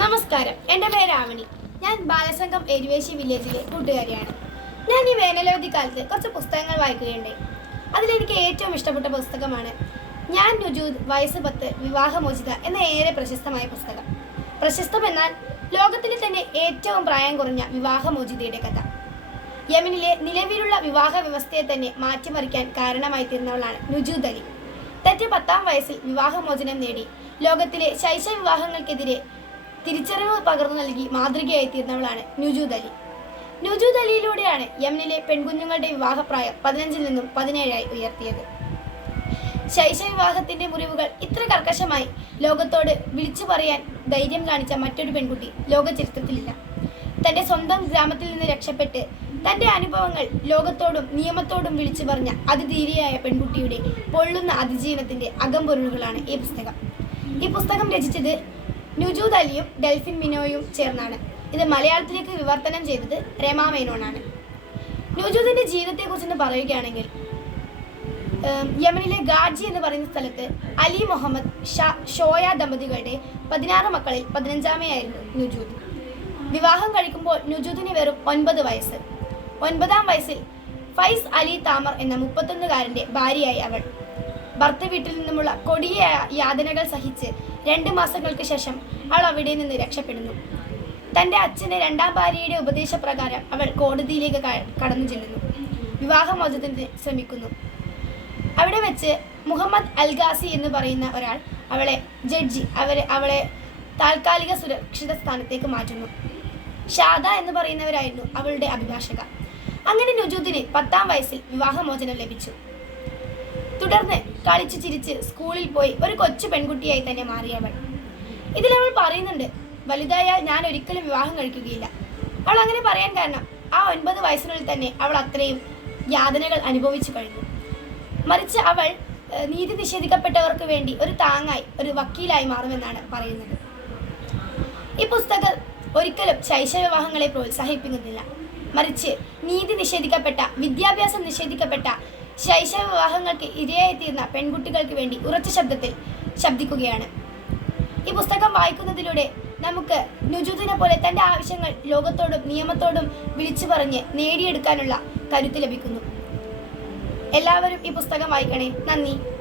നമസ്കാരം. എന്റെ പേര് ആവണി. ഞാൻ ബാലസംഘം എരുവേശി വില്ലേജിലെ കൂട്ടുകാരിയാണ്. ഞാൻ ഈ വേനലവധി കാലത്ത് കുറച്ച് പുസ്തകങ്ങൾ വായിക്കുകയുണ്ടായി. അതിലെനിക്ക് ഏറ്റവും ഇഷ്ടപ്പെട്ട പുസ്തകമാണ് ഞാൻ നുജൂദ് വയസ്സ് പത്ത് വിവാഹമോചിത എന്ന ഏറെ പ്രശസ്തമായ പുസ്തകം. പ്രശസ്തമെന്നാൽ ലോകത്തിലെ തന്നെ ഏറ്റവും പ്രായം കുറഞ്ഞ വിവാഹമോചിതയുടെ കഥ. യമനിലെ നിലവിലുള്ള വിവാഹ വ്യവസ്ഥയെ തന്നെ മാറ്റിമറിക്കാൻ കാരണമായി തീർന്നവളാണ് നുജൂദ് അലി തന്റെ പത്താം വയസ്സിൽ വിവാഹമോചനം നേടി. ലോകത്തിലെ ശൈശവ വിവാഹങ്ങൾക്കെതിരെ തിരിച്ചറിവ് പകർന്നു നൽകി മാതൃകയായി തീർന്നവളാണ് നുജൂദ് അലി നുജൂദ് അലിയിലൂടെയാണ് യമനിലെ പെൺകുഞ്ഞുങ്ങളുടെ വിവാഹപ്രായം പതിനഞ്ചിൽ നിന്നും പതിനേഴായി ഉയർത്തിയത്. ശൈശവ വിവാഹത്തിന്റെ മുറിവുകൾ ഇത്ര കർക്കശമായി ലോകത്തോട് വിളിച്ചു പറയാൻ ധൈര്യം കാണിച്ച മറ്റൊരു പെൺകുട്ടി ലോക ചരിത്രത്തിലില്ല തന്റെ സ്വന്തം ഗ്രാമത്തിൽ നിന്ന് രക്ഷപ്പെട്ട് തന്റെ അനുഭവങ്ങൾ ലോകത്തോടും നിയമത്തോടും വിളിച്ചു പറഞ്ഞ അതിധീരിയായ പെൺകുട്ടിയുടെ പൊള്ളുന്ന അതിജീവനത്തിന്റെ അകംപൊരുളുകളാണ് ഈ പുസ്തകം. ഈ പുസ്തകം രചിച്ചത് നുജൂദ് അലിയും ഡെൽഫിൻ മിനോയും ചേർന്നാണ്. ഇത് മലയാളത്തിലേക്ക് വിവർത്തനം ചെയ്തത് രമാ മേനോനാണ്. നുജൂദിന്റെ ജീവിതത്തെക്കുറിച്ച് പറയുകയാണെങ്കിൽ യമനിലെ ഗാജി എന്ന് പറയുന്ന സ്ഥലത്ത് അലി മുഹമ്മദ് ഷാ ഷോയ ദമ്പതികളുടെ പതിനാറ് മക്കളിൽ പതിനഞ്ചാമയായിരുന്നു നുജൂദ് വിവാഹം കഴിക്കുമ്പോൾ നുജൂദിന് വെറും ഒൻപത് വയസ്സ്. ഒൻപതാം വയസ്സിൽ ഫൈസ് അലി താമർ എന്ന മുപ്പത്തൊന്നുകാരന്റെ ഭാര്യയായി അവൾ ഭർത്ത വീട്ടിൽ നിന്നുമുള്ള കൊടിയ യാതനകൾ സഹിച്ച് രണ്ട് മാസങ്ങൾക്ക് ശേഷം അവൾ അവിടെ നിന്ന് രക്ഷപ്പെടുന്നു. തന്റെ അച്ഛന്റെ രണ്ടാം ഭാര്യയുടെ ഉപദേശപ്രകാരം അവൾ കോടതിയിലേക്ക് കടന്നു ചെല്ലുന്നു. വിവാഹമോചനത്തിന് ശ്രമിക്കുന്നു. അവിടെ വെച്ച് മുഹമ്മദ് അൽഗാസി എന്ന് പറയുന്ന ഒരാൾ അവളെ ജഡ്ജി അവരെ അവളെ താൽക്കാലിക സുരക്ഷിത സ്ഥാനത്തേക്ക് മാറ്റുന്നു. ഷാദ എന്ന് പറയുന്നവരായിരുന്നു അവളുടെ അഭിഭാഷക. അങ്ങനെ നുജൂദിന് പത്താം വയസ്സിൽ വിവാഹമോചനം ലഭിച്ചു. തുടർന്ന് കളിച്ചു ചിരിച്ച് സ്കൂളിൽ പോയി ഒരു കൊച്ചു പെൺകുട്ടിയായി തന്നെ മാറി അവൾ. ഇതിൽ അവൾ പറയുന്നുണ്ട് വലുതായാൽ ഞാൻ ഒരിക്കലും വിവാഹം കഴിക്കുകയില്ല. അവൾ അങ്ങനെ പറയാൻ കാരണം ആ ഒൻപത് വയസ്സിനുള്ളിൽ തന്നെ അവൾ അത്രയും യാതനകൾ അനുഭവിച്ചു കഴിഞ്ഞു. മറിച്ച് അവൾ നീതി നിഷേധിക്കപ്പെട്ടവർക്ക് വേണ്ടി ഒരു താങ്ങായി ഒരു വക്കീലായി മാറുമെന്നാണ് പറയുന്നത്. ഈ പുസ്തകം ഒരിക്കലും ശൈശവ വിവാഹങ്ങളെ പ്രോത്സാഹിപ്പിക്കുന്നില്ല. മറിച്ച് നീതി നിഷേധിക്കപ്പെട്ട വിദ്യാഭ്യാസം നിഷേധിക്കപ്പെട്ട ശൈശവ വിവാഹങ്ങൾക്ക് ഇരയായി തീർന്ന പെൺകുട്ടികൾക്ക് വേണ്ടി ഉറച്ച ശബ്ദത്തിൽ ശബ്ദിക്കുകയാണ്. ഈ പുസ്തകം വായിക്കുന്നതിലൂടെ നമുക്ക് നുജുദിനെ പോലെ തന്റെ ആവശ്യങ്ങൾ ലോകത്തോടും നിയമത്തോടും വിളിച്ചു പറഞ്ഞ് നേടിയെടുക്കാനുള്ള കരുത്ത് ലഭിക്കുന്നു. എല്ലാവരും ഈ പുസ്തകം വായിക്കണേ. നന്ദി.